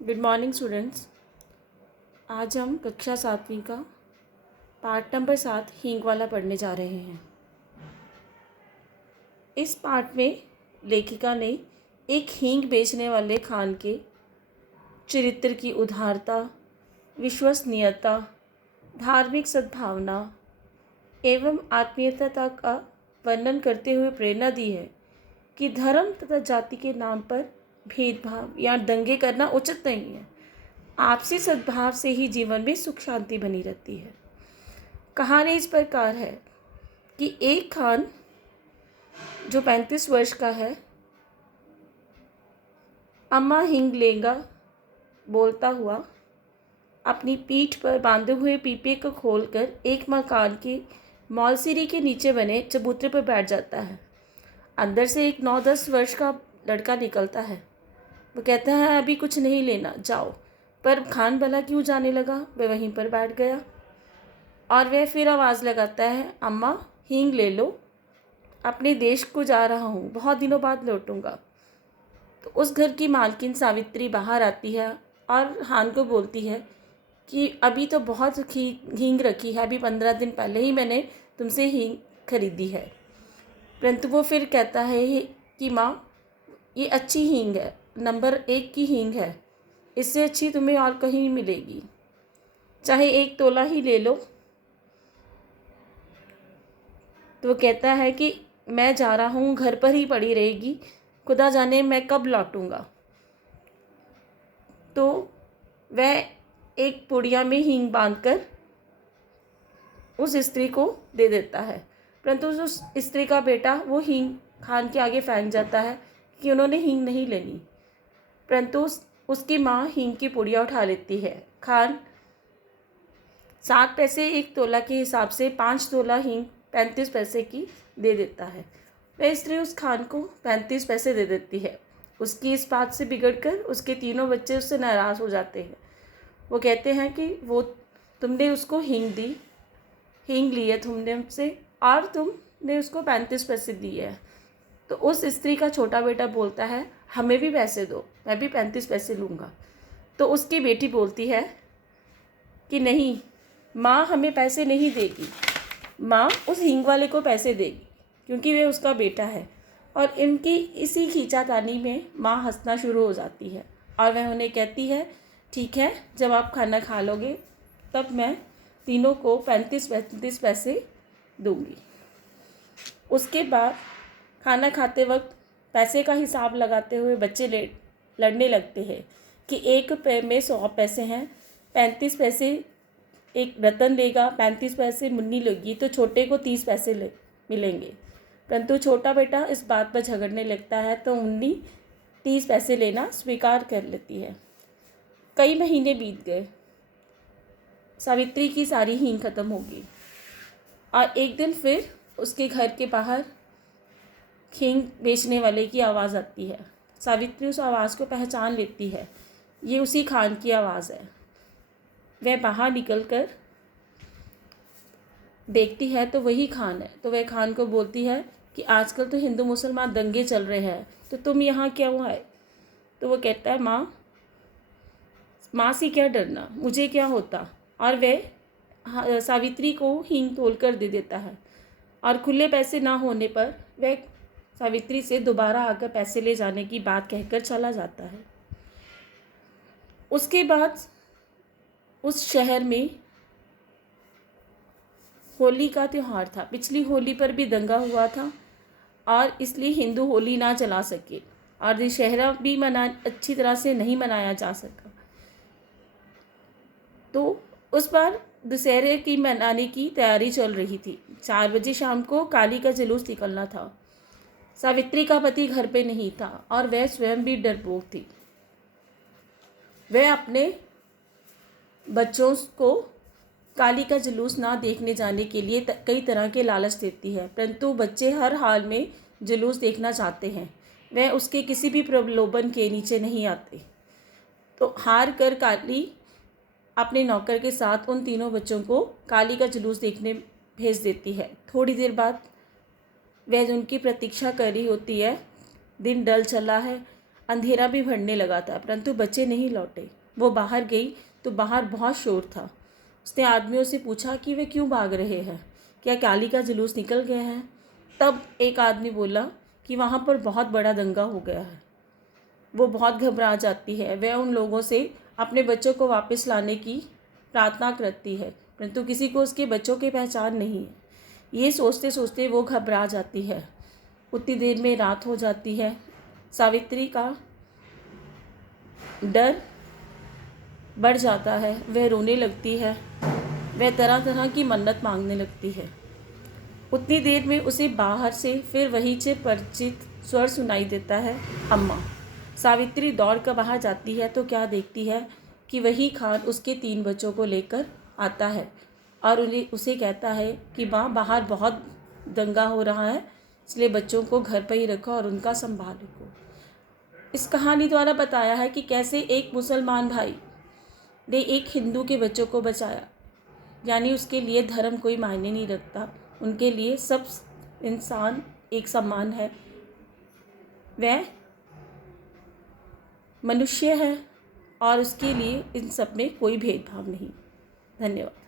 Good morning students. आज हम कक्षा 7वीं का पार्ट नंबर 7 हींग वाला पढ़ने जा रहे हैं। इस पार्ट में लेखिका ने एक हींग बेचने वाले खान के चरित्र की उदारता, विश्वसनीयता, धार्मिक सद्भावना एवं आत्मीयता का वर्णन करते हुए प्रेरणा दी है कि धर्म तथा जाति के नाम पर भेदभाव या दंगे करना उचित नहीं है। आपसी सद्भाव से ही जीवन में सुख शांति बनी रहती है। कहानी इस प्रकार है कि एक खान जो 35 वर्ष का है, अम्मा हींग लेगा बोलता हुआ अपनी पीठ पर बांधे हुए पीपे को खोलकर एक मकान के मौलसीरी के नीचे बने चबूतरे पर बैठ जाता है। अंदर से एक 9-10 वर्ष का लड़का निकलता है। वो कहता है, अभी कुछ नहीं लेना, जाओ। पर खान भला क्यों जाने लगा, वह वहीं पर बैठ गया और वह फिर आवाज़ लगाता है, अम्मा हींग ले लो, अपने देश को जा रहा हूँ, बहुत दिनों बाद लौटूंगा। तो उस घर की मालकिन सावित्री बाहर आती है और खान को बोलती है कि अभी तो बहुत हींग रखी है, अभी 15 दिन पहले ही मैंने तुमसे हींग खरीदी है। परंतु वो फिर कहता है कि माँ, ये अच्छी हींग है, नंबर 1 की हींग है, इससे अच्छी तुम्हें और कहीं नहीं मिलेगी, चाहे 1 तोला ही ले लो। तो वो कहता है कि मैं जा रहा हूँ, घर पर ही पड़ी रहेगी, खुदा जाने मैं कब लौटूंगा। तो वह एक पुड़िया में हींग बांधकर उस स्त्री को दे देता है। परंतु उस स्त्री का बेटा वो हींग खान के आगे फेंक जाता है कि उन्होंने हींग नहीं लेनी। परंतु उसकी माँ हींग की पुड़िया उठा लेती है। खान 7 पैसे 1 तोला के हिसाब से 5 तोला हींग 35 पैसे की दे देता है। वह स्त्री उस खान को 35 पैसे दे देती है। उसकी इस बात से बिगड़कर उसके तीनों बच्चे उससे नाराज़ हो जाते हैं। वो कहते हैं कि वो तुमने उसको हींग दी, हींग ली है तुमने हमसे और तुमने उसको 35 पैसे दिए हैं। तो उस स्त्री का छोटा बेटा बोलता है, हमें भी पैसे दो, मैं भी 35 पैसे लूँगा। तो उसकी बेटी बोलती है कि नहीं, माँ हमें पैसे नहीं देगी, माँ उस हींग वाले को पैसे देगी, क्योंकि वह उसका बेटा है। और इनकी इसी खींचातानी में माँ हंसना शुरू हो जाती है और वह उन्हें कहती है, ठीक है, जब आप खाना खा लोगे तब मैं तीनों को 35 पैसे दूंगी। उसके बाद खाना खाते वक्त पैसे का हिसाब लगाते हुए बच्चे लड़ने लगते हैं कि 1 रुपये में 100 पैसे हैं, 35 पैसे एक रतन लेगा, 35 पैसे मुन्नी लेगी, तो छोटे को 30 पैसे मिलेंगे। परंतु छोटा बेटा इस बात पर झगड़ने लगता है, तो मुन्नी 30 पैसे लेना स्वीकार कर लेती है। कई महीने बीत गए, सावित्री की सारी हींग खत्म हो गई और एक दिन फिर उसके घर के बाहर हींग बेचने वाले की आवाज़ आती है। सावित्री उस आवाज़ को पहचान लेती है, ये उसी खान की आवाज़ है। वह बाहर निकलकर देखती है तो वही खान है। तो वह खान को बोलती है कि आजकल तो हिंदू मुसलमान दंगे चल रहे हैं, तो तुम यहाँ क्यों आए। तो वो कहता है, माँ से क्या डरना, मुझे क्या होता। और वह सावित्री को हींग तोल कर दे देता है और खुले पैसे ना होने पर वह सावित्री से दोबारा आकर पैसे ले जाने की बात कहकर चला जाता है। उसके बाद उस शहर में होली का त्यौहार था। पिछली होली पर भी दंगा हुआ था और इसलिए हिंदू होली ना चला सके और दशहरा भी अच्छी तरह से नहीं मनाया जा सका। तो उस बार दशहरे की मनाने की तैयारी चल रही थी। 4 बजे शाम को काली का जुलूस निकलना था। सावित्री का पति घर पे नहीं था और वह स्वयं भी डरपोक थी। वह अपने बच्चों को काली का जुलूस ना देखने जाने के लिए कई तरह के लालच देती है, परंतु बच्चे हर हाल में जुलूस देखना चाहते हैं। वह उसके किसी भी प्रलोभन के नीचे नहीं आते। तो हार कर काली अपने नौकर के साथ उन तीनों बच्चों को काली का जुलूस देखने भेज देती है। थोड़ी देर बाद वह उनकी प्रतीक्षा कर रही होती है। दिन ढल चला है, अंधेरा भी बढ़ने लगा था, परंतु बच्चे नहीं लौटे। वो बाहर गई तो बाहर बहुत शोर था। उसने आदमियों से पूछा कि वे क्यों भाग रहे हैं, क्या काली का जुलूस निकल गया है? तब एक आदमी बोला कि वहाँ पर बहुत बड़ा दंगा हो गया है। वो बहुत घबरा जाती है। वह उन लोगों से अपने बच्चों को वापस लाने की प्रार्थना करती है, परंतु किसी को उसके बच्चों की पहचान नहीं है। ये सोचते सोचते वो घबरा जाती है। उतनी देर में रात हो जाती है। सावित्री का डर बढ़ जाता है। वह रोने लगती है। वह तरह तरह की मन्नत मांगने लगती है। उतनी देर में उसे बाहर से फिर वही से परिचित स्वर सुनाई देता है, अम्मा। सावित्री दौड़ कर बाहर जाती है तो क्या देखती है कि वही खान उसके 3 बच्चों को लेकर आता है और उसे कहता है कि माँ, बाहर बहुत दंगा हो रहा है, इसलिए बच्चों को घर पर ही रखो और उनका संभाल रखो। इस कहानी द्वारा बताया है कि कैसे एक मुसलमान भाई ने एक हिंदू के बच्चों को बचाया। यानी उसके लिए धर्म कोई मायने नहीं रखता, उनके लिए सब इंसान एक समान है। वह मनुष्य है और उसके लिए इन सब में कोई भेदभाव नहीं। धन्यवाद।